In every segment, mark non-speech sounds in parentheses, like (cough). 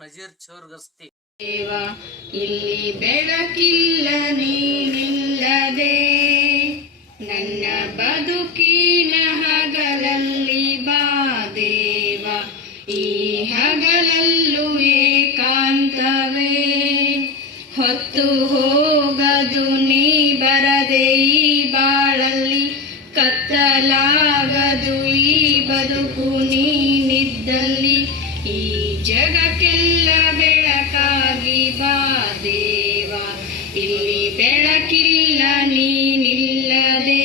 ನಜೀರ್ ಚೌರ್ಗಸ್ತಿ. ಇಲ್ಲಿ ಬೆಳಕಿಲ್ಲ ನೀನಿಲ್ಲದೆ. ನನ್ನ ಬದುಕಿನ ಹಗಲಲ್ಲಿ ಬಾ ದೇವ, ಈ ಹಗಲಲ್ಲೂ ಏಕಾಂತವೇ. ಹೊತ್ತು ಹೋಗದು ನೀ ಬರದೆ ಈ ಬಾಳಲ್ಲಿ, ಕತ್ತಲಾಗದು ಈ ಬದುಕು ನೀನಿದ್ದಲ್ಲಿ. ಈ ಜಗಕ್ಕೆಲ್ಲ ಬೆಳಕಾಗಿ ಬಾ ದೇವ. ಇಲ್ಲಿ ಬೆಳಕಿಲ್ಲ, ನೀನಿಲ್ಲದೆ.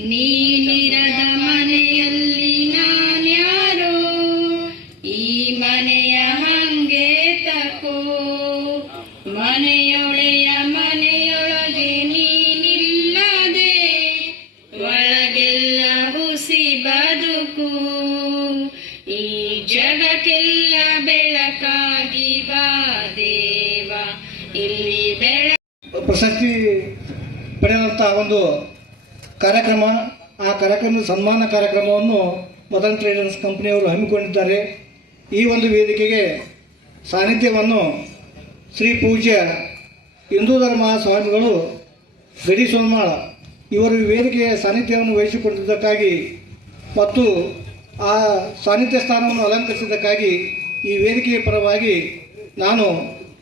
ನೀನಿರದ ಮನೆಯಲ್ಲಿ ನಾನ್ಯಾರೋ? ಈ ಮನೆಯ ಹಂಗೆ ತಕೋ. ಮನೆಯೊಳೆಯ ಪ್ರಶಸ್ತಿ ಪಡೆದಂಥ ಒಂದು ಕಾರ್ಯಕ್ರಮ, ಆ ಕಾರ್ಯಕ್ರಮದ ಸನ್ಮಾನ ಕಾರ್ಯಕ್ರಮವನ್ನು ಮದನ್ ಟ್ರೇಡರ್ಸ್ ಕಂಪ್ನಿಯವರು ಹಮ್ಮಿಕೊಂಡಿದ್ದಾರೆ. ಈ ಒಂದು ವೇದಿಕೆಗೆ ಸಾನ್ನಿಧ್ಯವನ್ನು ಶ್ರೀ ಪೂಜ್ಯ ಹಿಂದೂ ಧರ್ಮ ಸ್ವಾಮಿಗಳು ಗಡಿ ಸೋಮಾಳ ಇವರು ಈ ವೇದಿಕೆಯ ಸಾನ್ನಿಧ್ಯವನ್ನು ವಹಿಸಿಕೊಂಡಿದ್ದಕ್ಕಾಗಿ ಮತ್ತು ಆ ಸಾನ್ನಿಧ್ಯ ಸ್ಥಾನವನ್ನು ಅಲಂಕರಿಸಿದ್ದಕ್ಕಾಗಿ ಈ ವೇದಿಕೆಯ ಪರವಾಗಿ ನಾನು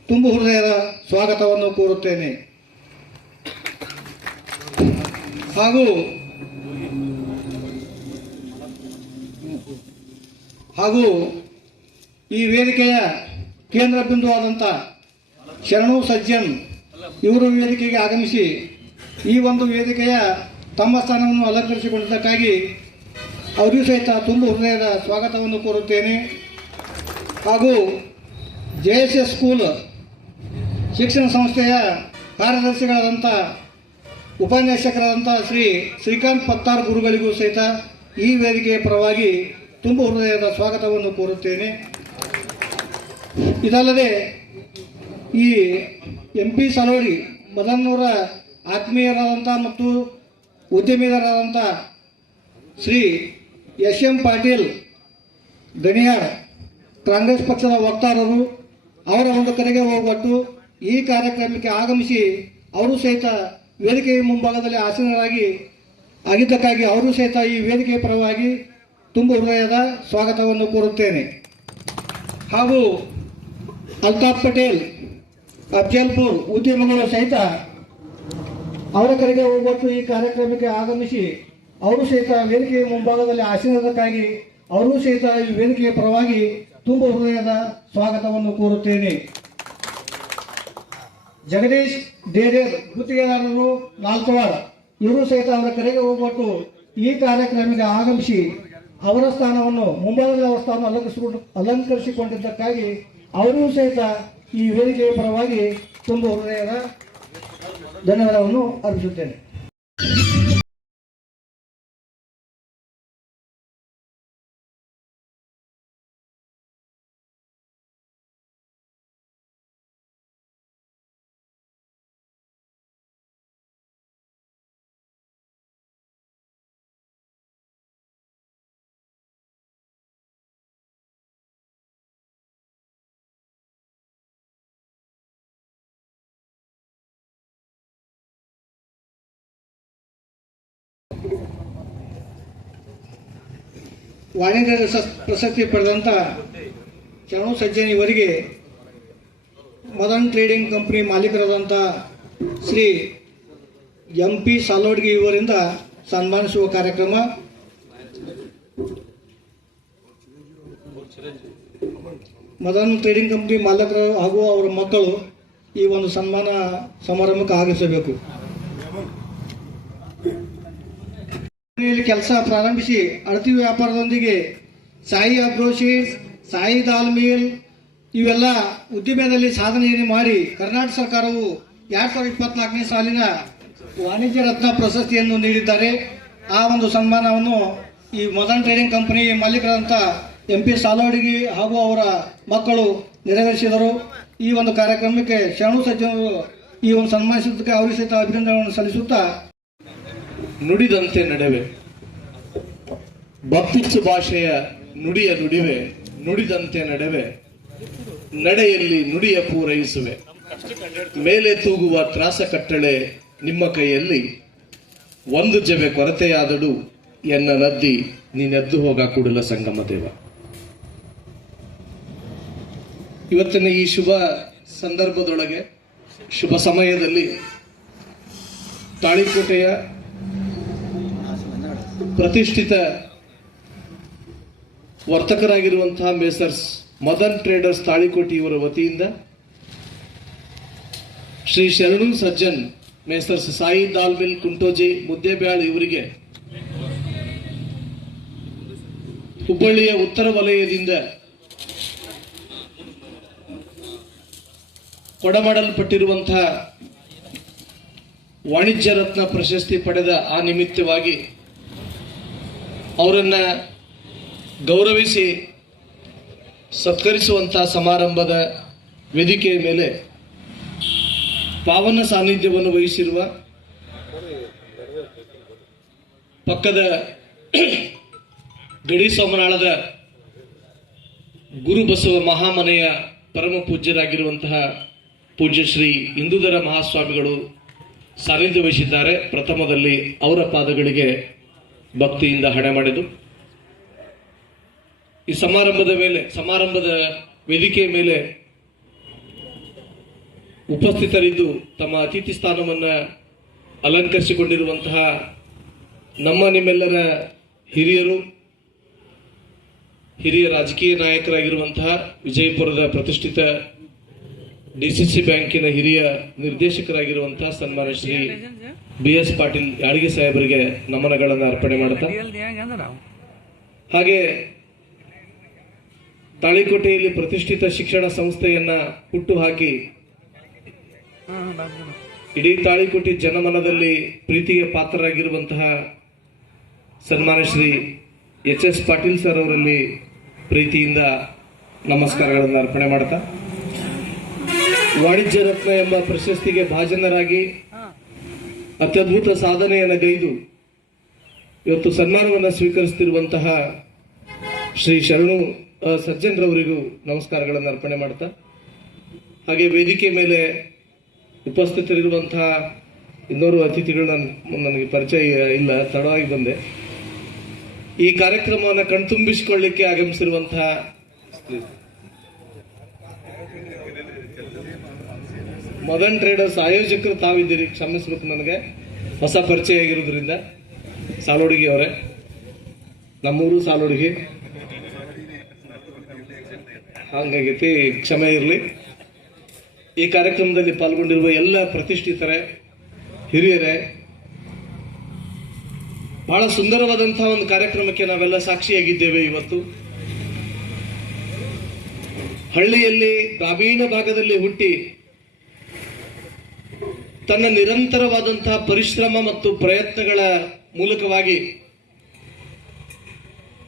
ತುಂಬು ಹೃದಯದ ಸ್ವಾಗತವನ್ನು ಕೋರುತ್ತೇನೆ. ಹಾಗೂ ಹಾಗೂ ಈ ವೇದಿಕೆಯ ಕೇಂದ್ರ ಬಿಂದುವಾದಂಥ ಶರಣು ಸಜ್ಜನ್ ಇವರು ವೇದಿಕೆಗೆ ಆಗಮಿಸಿ ಈ ಒಂದು ವೇದಿಕೆಯ ತಮ್ಮ ಸ್ಥಾನವನ್ನು ಅಲಂಕರಿಸಿಕೊಂಡಿದ್ದಕ್ಕಾಗಿ ಅವರಿಗೂ ಸಹಿತ ತುಂಬ ಹೃದಯದ ಸ್ವಾಗತವನ್ನು ಕೋರುತ್ತೇನೆ. ಹಾಗೂ ಜೆ ಎಸ್ ಎಸ್ ಸ್ಕೂಲ್ ಶಿಕ್ಷಣ ಸಂಸ್ಥೆಯ ಕಾರ್ಯದರ್ಶಿಗಳಾದಂಥ ಉಪನ್ಯಾಸಕರಾದಂಥ ಶ್ರೀ ಶ್ರೀಕಾಂತ್ ಪತ್ತಾರ್ ಗುರುಗಳಿಗೂ ಸಹಿತ ಈ ವೇದಿಕೆಯ ಪರವಾಗಿ ತುಂಬ ಹೃದಯದ ಸ್ವಾಗತವನ್ನು ಕೋರುತ್ತೇನೆ. ಇದಲ್ಲದೆ ಈ ಎಂ ಪಿ ಸಲೋಡಿ ಮದನ್ನೂರ ಆತ್ಮೀಯರಾದಂಥ ಮತ್ತು ಉದ್ಯಮಿಗಳಾದಂಥ ಶ್ರೀ ಎಸ್ ಎಂ ಪಾಟೀಲ್ ಗಣಿಯಾರ್ ಕಾಂಗ್ರೆಸ್ ಪಕ್ಷದ ವಕ್ತಾರರು ಅವರ ಒಂದು ಕರೆಗೆ ಹೋಗ್ಬಿಟ್ಟು ಈ ಕಾರ್ಯಕ್ರಮಕ್ಕೆ ಆಗಮಿಸಿ ಅವರು ಸಹಿತ ವೇದಿಕೆಯ ಮುಂಭಾಗದಲ್ಲಿ ಆಸೀನರಾಗಿ ಆಗಿದ್ದಕ್ಕಾಗಿ ಅವರು ಸಹಿತ ಈ ವೇದಿಕೆಯ ಪರವಾಗಿ ತುಂಬ ಹೃದಯದ ಸ್ವಾಗತವನ್ನು ಕೋರುತ್ತೇನೆ. ಹಾಗೂ ಅಲ್ತಾಫ್ ಪಟೇಲ್, ಅಫ್ಜಲ್ಪುರ್ ಉದ್ಯಮಗಳು ಸಹಿತ ಅವರ ಕಡೆಗೆ ಒಬ್ಬಟ್ಟು ಈ ಕಾರ್ಯಕ್ರಮಕ್ಕೆ ಆಗಮಿಸಿ ಅವರು ಸಹಿತ ವೇದಿಕೆಯ ಮುಂಭಾಗದಲ್ಲಿ ಆಸೀನದಕ್ಕಾಗಿ ಅವರೂ ಸಹಿತ ಈ ವೇದಿಕೆಯ ಪರವಾಗಿ ತುಂಬ ಹೃದಯದ ಸ್ವಾಗತವನ್ನು ಕೋರುತ್ತೇನೆ. ಜಗದೀಶ್ ಡೇರೇರ್ ಗುತ್ತಿಗೆದಾರರು ನಾಲ್ಕವಾಡ ಇವರು ಸಹಿತ ಅವರ ಕರೆಗೆ ಹೋಗ್ಬಿಟ್ಟು ಈ ಕಾರ್ಯಕ್ರಮಕ್ಕೆ ಆಗಮಿಸಿ ಅವರ ಸ್ಥಾನವನ್ನು ಮುಂಭಾಗದಲ್ಲಿ ಅವರ ಸ್ಥಾನ ಅಲಂಕರಿಸಿಕೊಂಡು, ಅಲಂಕರಿಸಿಕೊಂಡಿದ್ದಕ್ಕಾಗಿ ಅವರೂ ಸಹಿತ ಈ ವೇದಿಕೆಯ ಪರವಾಗಿ ತುಂಬ ಹೃದಯದ ಧನ್ಯವಾದವನ್ನು ಅರ್ಪಿಸುತ್ತೇನೆ. ವಾಣಿಜ್ಯ ಪ್ರಶಸ್ತಿ ಪಡೆದಂಥ ಶರಣು ಸಜ್ಜನ್ ಇವರಿಗೆ ಮದನ್ ಟ್ರೇಡಿಂಗ್ ಕಂಪನಿ ಮಾಲೀಕರಾದಂಥ ಶ್ರೀ ಎಂ ಪಿ ಸಾಲೋಡ್ಗಿ ಇವರಿಂದ ಸನ್ಮಾನಿಸುವ ಕಾರ್ಯಕ್ರಮ. ಮದನ್ ಟ್ರೇಡಿಂಗ್ ಕಂಪನಿ ಮಾಲೀಕರು ಹಾಗೂ ಅವರ ಮಕ್ಕಳು ಈ ಒಂದು ಸನ್ಮಾನ ಸಮಾರಂಭಕ್ಕೆ ಆಗಮಿಸಬೇಕು ಇಲ್ಲಿ ಕೆಲಸ ಪ್ರಾರಂಭಿಸಿ ಅಳತಿ ವ್ಯಾಪಾರದೊಂದಿಗೆ ಸಾಯಿ ಅಗ್ರೋಶೀಸ್ ಸಾಯಿ ದಾಲ್ ಮೀಲ್, ಇವೆಲ್ಲ ಉದ್ದಿಮೆಯಲ್ಲಿ ಸಾಧನೆಯನ್ನು ಮಾಡಿ ಕರ್ನಾಟಕ ಸರ್ಕಾರವು ಎರಡ್ ಸಾವಿರದ ಇಪ್ಪತ್ನಾಲ್ಕನೇ ಸಾಲಿನ ವಾಣಿಜ್ಯ ರತ್ನ ಪ್ರಶಸ್ತಿಯನ್ನು ನೀಡಿದ್ದಾರೆ. ಆ ಒಂದು ಸನ್ಮಾನವನ್ನು ಈ ಮದನ್ ಟ್ರೇಡಿಂಗ್ ಕಂಪನಿ ಮಾಲೀಕರಾದಂಥ ಎಂ ಪಿ ಸಾಲೋಡಿಗಿ ಹಾಗೂ ಅವರ ಮಕ್ಕಳು ನೆರವೇರಿಸಿದರು. ಈ ಒಂದು ಕಾರ್ಯಕ್ರಮಕ್ಕೆ ಶರಣು ಸಚಿವರು ಈ ಒಂದು ಸನ್ಮಾನಿಸಿದ್ದಕ್ಕೆ ಅವರು ಸಹಿತ ಅಭಿನಂದನೆಗಳನ್ನು ಸಲ್ಲಿಸುತ್ತಾ ನುಡಿದಂತೆ ನಡೆವೆ. ಬತ್ತಿಚ್ಚು ಭಾಷೆಯ ನುಡಿಯ ನುಡಿವೆ, ನುಡಿದಂತೆ ನಡೆವೆ. ನಡೆಯಲ್ಲಿ ನುಡಿಯ ಪೂರೈಸುವೆ. ಮೇಲೆ ತೂಗುವ ತ್ರಾಸ ಕಟ್ಟಳೆ ನಿಮ್ಮ ಕೈಯಲ್ಲಿ. ಒಂದು ಜವೆ ಕೊರತೆಯಾದಡು ಎನ್ನ ನದ್ದಿ ನೀನೆದ್ದು ಹೋಗ ಕೂಡಲ ಸಂಗಮ ದೇವ. ಇವತ್ತಿನ ಈ ಶುಭ ಸಂದರ್ಭದೊಳಗೆ, ಶುಭ ಸಮಯದಲ್ಲಿ ತಾಳಿಕೋಟೆಯ ಪ್ರತಿಷ್ಠಿತ ವರ್ತಕರಾಗಿರುವಂತಹ ಮೇಸರ್ಸ್, ಮದನ್ ಟ್ರೇಡರ್ಸ್ ತಾಳಿಕೋಟಿ ಇವರ ವತಿಯಿಂದ ಶ್ರೀ ಶರಣು ಸಜ್ಜನ್, ಮೇಸರ್ಸ್ ಸಾಯಿ ದಾಲ್ಮಿಲ್ ಕುಂಟೋಜಿ ಮುದ್ದೆಬ್ಯಾಳ್ ಇವರಿಗೆ ಹುಬ್ಬಳ್ಳಿಯ ಉತ್ತರ ವಲಯದಿಂದ ಕೊಡಮಾಡಲ್ಪಟ್ಟಿರುವಂತಹ ವಾಣಿಜ್ಯ ರತ್ನ ಪ್ರಶಸ್ತಿ ಪಡೆದ ಆ ನಿಮಿತ್ತವಾಗಿ ಅವರನ್ನ ಗೌರವಿಸಿ ಸತ್ಕರಿಸುವಂಥ ಸಮಾರಂಭದ ವೇದಿಕೆಯ ಮೇಲೆ ಪಾವನ ಸಾನ್ನಿಧ್ಯವನ್ನು ವಹಿಸಿರುವ ಪಕ್ಕದ (clears throat) ಗಡಿ ಸೋಮನಾಳದ ಗುರು ಬಸವ ಮಹಾಮನೆಯ ಪರಮ ಪೂಜ್ಯರಾಗಿರುವಂತಹ ಪೂಜ್ಯ ಶ್ರೀ ಹಿಂದೂಧರ ಮಹಾಸ್ವಾಮಿಗಳು ಸಾನ್ನಿಧ್ಯ ವಹಿಸಿದ್ದಾರೆ. ಪ್ರಥಮದಲ್ಲಿ ಅವರ ಪಾದಗಳಿಗೆ ಭಕ್ತಿಯಿಂದ ಹಣೆ ಮಾಡಿದ್ದು ಈ ಸಮಾರಂಭದ ಮೇಲೆ, ಸಮಾರಂಭದ ವೇದಿಕೆಯ ಮೇಲೆ ಉಪಸ್ಥಿತರಿದ್ದು ತಮ್ಮ ಅತಿಥಿ ಸ್ಥಾನವನ್ನು ಅಲಂಕರಿಸಿಕೊಂಡಿರುವಂತಹ ನಮ್ಮ ನಿಮ್ಮೆಲ್ಲರ ಹಿರಿಯರು, ಹಿರಿಯ ರಾಜಕೀಯ ನಾಯಕರಾಗಿರುವಂತಹ ವಿಜಯಪುರದ ಪ್ರತಿಷ್ಠಿತ ಡಿಸಿಸಿ ಬ್ಯಾಂಕಿನ ಹಿರಿಯ ನಿರ್ದೇಶಕರಾಗಿರುವಂತಹ ಸನ್ಮಾನ ಶ್ರೀ ಬಿ ಎಸ್ ಪಾಟೀಲ್ ಯಾಳಗಿ ಸಾಹೇಬರಿಗೆ ನಮನಗಳನ್ನು ಅರ್ಪಣೆ ಮಾಡ್ತಾ ಹಾಗೆ ತಾಳಿಕೋಟೆಯಲ್ಲಿ ಪ್ರತಿಷ್ಠಿತ ಶಿಕ್ಷಣ ಸಂಸ್ಥೆಯನ್ನ ಹುಟ್ಟು ಹಾಕಿ ಇಡೀ ತಾಳಿಕೋಟೆ ಜನಮನದಲ್ಲಿ ಪ್ರೀತಿಗೆ ಪಾತ್ರರಾಗಿರುವಂತಹ ಸನ್ಮಾನ Shri H S Patil sir ಅವರಲ್ಲಿ ಪ್ರೀತಿಯಿಂದ ನಮಸ್ಕಾರಗಳನ್ನು ಅರ್ಪಣೆ ಮಾಡ್ತಾ ವಾಣಿಜ್ಯ ರತ್ನ ಎಂಬ ಪ್ರಶಸ್ತಿಗೆ ಭಾಜನರಾಗಿ ಅತ್ಯದ್ಭುತ ಸಾಧನೆಯನ್ನು ಗೈದು ಇವತ್ತು ಸನ್ಮಾನವನ್ನು ಸ್ವೀಕರಿಸುತ್ತಿರುವಂತಹ ಶ್ರೀ ಶರಣು ಸಜ್ಜನ್ರವರಿಗೂ ನಮಸ್ಕಾರಗಳನ್ನು ಅರ್ಪಣೆ ಮಾಡ್ತಾ, ಹಾಗೆ ವೇದಿಕೆ ಮೇಲೆ ಉಪಸ್ಥಿತರಿರುವಂತಹ ಇನ್ನೂರು ಅತಿಥಿಗಳು ನನ್ನ ನನಗೆ ಪರಿಚಯ ಇಲ್ಲ, ತಡವಾಗಿ ಬಂದೆ. ಈ ಕಾರ್ಯಕ್ರಮವನ್ನು ಕಣ್ತುಂಬಿಸಿಕೊಳ್ಳಿಕ್ಕೆ ಆಗಮಿಸಿರುವಂತಹ ಮದನ್ ಟ್ರೇಡರ್ಸ್ ಆಯೋಜಕರು ತಾವಿದ್ದೀರಿ, ಕ್ಷಮಿಸ್ಬೇಕು ನನಗೆ. ಹೊಸ ಪರಿಚಯ ಆಗಿರೋದ್ರಿಂದ. ಸಾಲೋಡಿಗೆ ಅವರೇ. ನಮ್ಮೂರು ಸಾಲೋಡಿಗೆ. ಹಂಗಾಗೈತಿ, ಕ್ಷಮೆ ಇರಲಿ. ಈ ಕಾರ್ಯಕ್ರಮದಲ್ಲಿ ಪಾಲ್ಗೊಂಡಿರುವ ಎಲ್ಲ ಪ್ರತಿಷ್ಠಿತರೇ, ಹಿರಿಯರೇ, ಬಹಳ ಸುಂದರವಾದಂತಹ ಒಂದು ಕಾರ್ಯಕ್ರಮಕ್ಕೆ ನಾವೆಲ್ಲ ಸಾಕ್ಷಿಯಾಗಿದ್ದೇವೆ ಇವತ್ತು. ಹಳ್ಳಿಯಲ್ಲಿ, ಗ್ರಾಮೀಣ ಭಾಗದಲ್ಲಿ ಹುಟ್ಟಿ ತನ್ನ ನಿರಂತರವಾದಂತಹ ಪರಿಶ್ರಮ ಮತ್ತು ಪ್ರಯತ್ನಗಳ ಮೂಲಕವಾಗಿ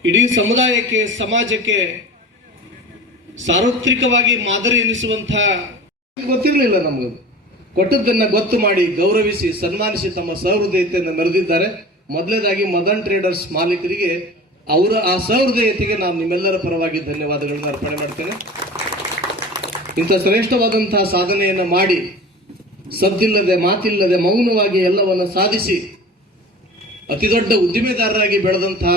ಇಡೀ ಸಮುದಾಯಕ್ಕೆ, ಸಮಾಜಕ್ಕೆ ಸಾರ್ವತ್ರಿಕವಾಗಿ ಮಾದರಿ ಎನಿಸುವಂತಹ ಗೊತ್ತಿರಲಿಲ್ಲ ನಮಗೆ. ಕೊಟ್ಟದ್ದನ್ನ ಗೊತ್ತು ಮಾಡಿ ಗೌರವಿಸಿ ಸನ್ಮಾನಿಸಿ ತಮ್ಮ ಸಹೃದಯತೆಯನ್ನು ಮೆರೆದಿದ್ದಾರೆ. ಮೊದಲನೇದಾಗಿ ಮದನ್ ಟ್ರೇಡರ್ಸ್ ಮಾಲೀಕರಿಗೆ ಅವರ ಆ ಸಹೃದಯತೆಗೆ ನಾನು ನಿಮ್ಮೆಲ್ಲರ ಪರವಾಗಿ ಧನ್ಯವಾದಗಳನ್ನು ಅರ್ಪಣೆ ಮಾಡ್ತೇನೆ. ಇಂಥ ಶ್ರೇಷ್ಠವಾದಂತಹ ಸಾಧನೆಯನ್ನು ಮಾಡಿ ಸದ್ದಿಲ್ಲದೆ ಮಾತಿಲ್ಲದೆ ಮೌನವಾಗಿ ಎಲ್ಲವನ್ನ ಸಾಧಿಸಿ ಅತಿ ದೊಡ್ಡ ಉದ್ದಿಮೆದಾರರಾಗಿ ಬೆಳೆದಂತಹ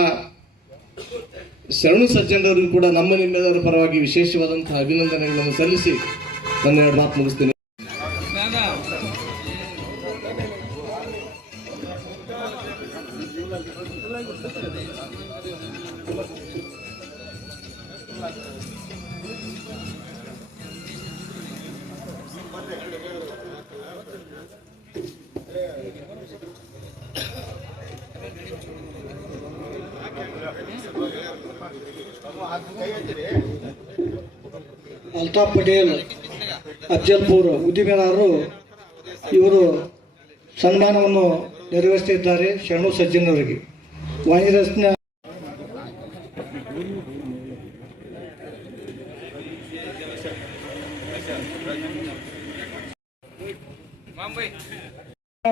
ಶರಣು ಸಜ್ಜನರಿಗೂ ಕೂಡ ನಮ್ಮ ನಿಮ್ಮೆಲ್ಲರ ಪರವಾಗಿ ವಿಶೇಷವಾದಂತಹ ಅಭಿನಂದನೆಗಳನ್ನು ಸಲ್ಲಿಸಿ ನನ್ನ ಎರಡು ಮಾತು ಮುಗಿಸ್ತೇನೆ. ಅಲ್ತಾಫ್ ಪಟೇಲ್ ಅಫ್ಜಲ್ಪುರ್ ಉದ್ದಿಮೆದಾರರು ಇವರು ಸನ್ಮಾನವನ್ನು ನೆರವೇರಿಸುತ್ತಿದ್ದಾರೆ ಶರಣು ಸಜ್ಜನವರಿಗೆ ವಾಣಿರತ್ನ ರತ್ನ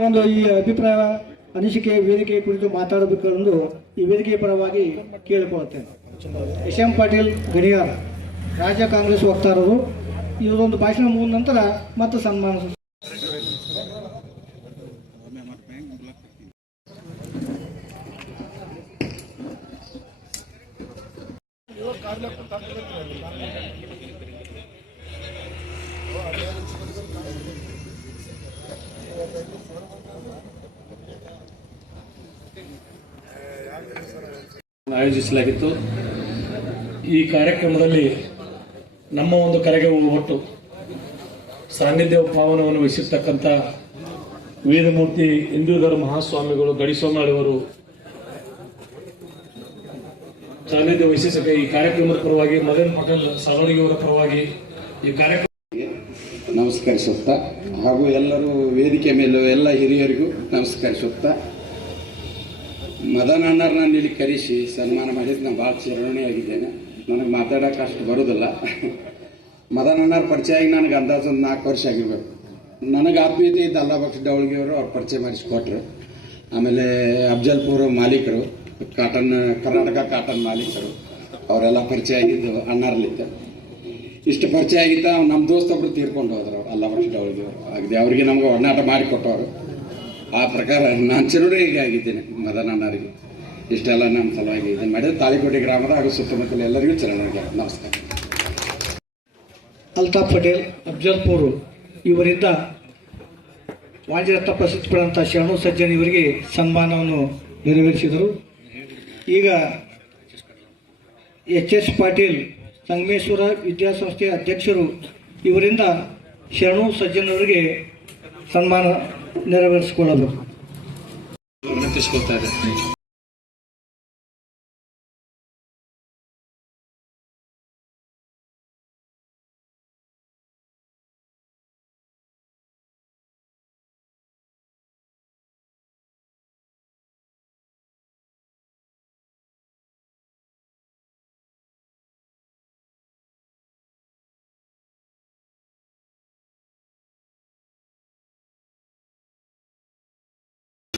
ಒಂದು ಈ ಅಭಿಪ್ರಾಯ ಅನಿಸಿಕೆ, ವೇದಿಕೆ ಕುರಿತು ಮಾತಾಡಬೇಕೆಂದು ಈ ವೇದಿಕೆಯ ಪರವಾಗಿ ಕೇಳಿಕೊಳ್ಳುತ್ತೇನೆ. ಎಸ್ ಎಂ ಪಾಟೀಲ್ ಗಡಿಯಾರ್ ರಾಜ್ಯ ಕಾಂಗ್ರೆಸ್ ವಕ್ತಾರರು ಇವರೊಂದು ಭಾಷಣ ಮುಗಿದ ನಂತರ ಮತ್ತೆ ಸನ್ಮಾನ ಆಯೋಜಿಸಲಾಗಿತ್ತು. ಈ ಕಾರ್ಯಕ್ರಮದಲ್ಲಿ ನಮ್ಮ ಒಂದು ಕರೆಗೆ ಒಟ್ಟು ಸಾನ್ನಿಧ್ಯ ಪಾವನವನ್ನು ವಹಿಸಿರ್ತಕ್ಕಂಥ ವೇದಮೂರ್ತಿ ಹಿಂದೂಧರ ಮಹಾಸ್ವಾಮಿಗಳು ಗಡಿಸೋಮಾಳಿಯವರು ಸಾನ್ನಿಧ್ಯ ವಹಿಸಿದ ಈ ಕಾರ್ಯಕ್ರಮದ ಪರವಾಗಿ, ಮದನ್ ಪಟೇಲ್ ಸಾವಣಿಗೆಯವರ ಪರವಾಗಿ ಈ ಕಾರ್ಯಕ್ರಮ ನಮಸ್ಕರಿಸುತ್ತಾ, ಹಾಗೂ ಎಲ್ಲರೂ ವೇದಿಕೆ ಮೇಲೆ ಎಲ್ಲ ಹಿರಿಯರಿಗೂ ನಮಸ್ಕರಿಸುತ್ತಾ, ಮದನ್ ಅಣ್ಣರನ್ನ ಇಲ್ಲಿ ಕರೆಸಿ ಸನ್ಮಾನ ಮಾಡಿದ್ದು ನಾನು ಭಾಳ ಚಿರಣಿಯಾಗಿದ್ದೇನೆ ನನಗೆ ಮಾತಾಡೋಕೆ ಅಷ್ಟು ಬರೋದಿಲ್ಲ. ಮದನ್ ಅಣ್ಣರ ಪರಿಚಯ ಆಗಿ ನನಗೆ ಅಂದಾಜು ಒಂದು ನಾಲ್ಕು ವರ್ಷ ಆಗಿರ್ಬೇಕು. ನನಗೆ ಆತ್ಮೀಯತೆ ಇದ್ದ ಅಲ್ಲಾಬಕ್ಷ ಡವಳಿಗೆಯವರು ಅವ್ರು ಪರಿಚಯ ಮಾಡಿಸ್ಕೊಟ್ರು. ಆಮೇಲೆ ಅಫ್ಜಲ್ಪುರ ಮಾಲೀಕರು, ಕಾಟನ್, ಕರ್ನಾಟಕ ಕಾಟನ್ ಮಾಲೀಕರು, ಅವರೆಲ್ಲ ಪರಿಚಯ ಆಗಿದ್ದು ಅಣ್ಣರ್ಲಿದ್ದ ಇಷ್ಟು ಪರಿಚಯ ಆಗಿದ್ದ ನಮ್ಮ ದೋಸ್ತೊಬ್ರು ತೀರ್ಕೊಂಡು ಹೋದ್ರು, ಅಲ್ಲ ಬಕ್ಷ ಅವರಿಗೆ ಆಗಿದೆ ಅವರಿಗೆ ನಮ್ಗೆ ಒಡನಾಟ ಮಾಡಿಕೊಟ್ಟವರು ಆ ಪ್ರಕಾರ ನಾನು ಚಿರುಡಿಗೆ ಆಗಿದ್ದೇನೆ ಮದನ ಅಣ್ಣರಿಗೆ. ಇಷ್ಟೆಲ್ಲ ನಮ್ಮ ಸಲುವಾಗಿ ಇದನ್ನು ಮಾಡಿದ ತಾಳಿಕೋಟೆ ಗ್ರಾಮದ ಹಾಗೂ ಸುತ್ತಮುತ್ತಲ ಎಲ್ಲರಿಗೂ ಚರಣರಿಗೆ ನಮಸ್ಕಾರ. ಅಲ್ತಾಫ್ ಪಟೇಲ್ ಅಫ್ಜಲ್ಪುರ್ ಇವರಿಂದ ವಾಣಿಜ್ಯರತ್ನ ಪ್ರಶಸ್ತಿ ಪಡೆದಂಥ ಶರಣು ಸಜ್ಜನ್ ಇವರಿಗೆ ಸನ್ಮಾನವನ್ನು ನೆರವೇರಿಸಿದರು. ಈಗ ಎಚ್ ಎಸ್ ಪಾಟೀಲ್ ಸಂಗಮೇಶ್ವರ ವಿದ್ಯಾಸಂಸ್ಥೆಯ ಅಧ್ಯಕ್ಷರು ಇವರಿಂದ ಶರಣು ಸಜ್ಜನ್ ಅವರಿಗೆ ಸನ್ಮಾನ ನೆರವೇರಿಸಿಕೊಳ್ಳಬೇಕು.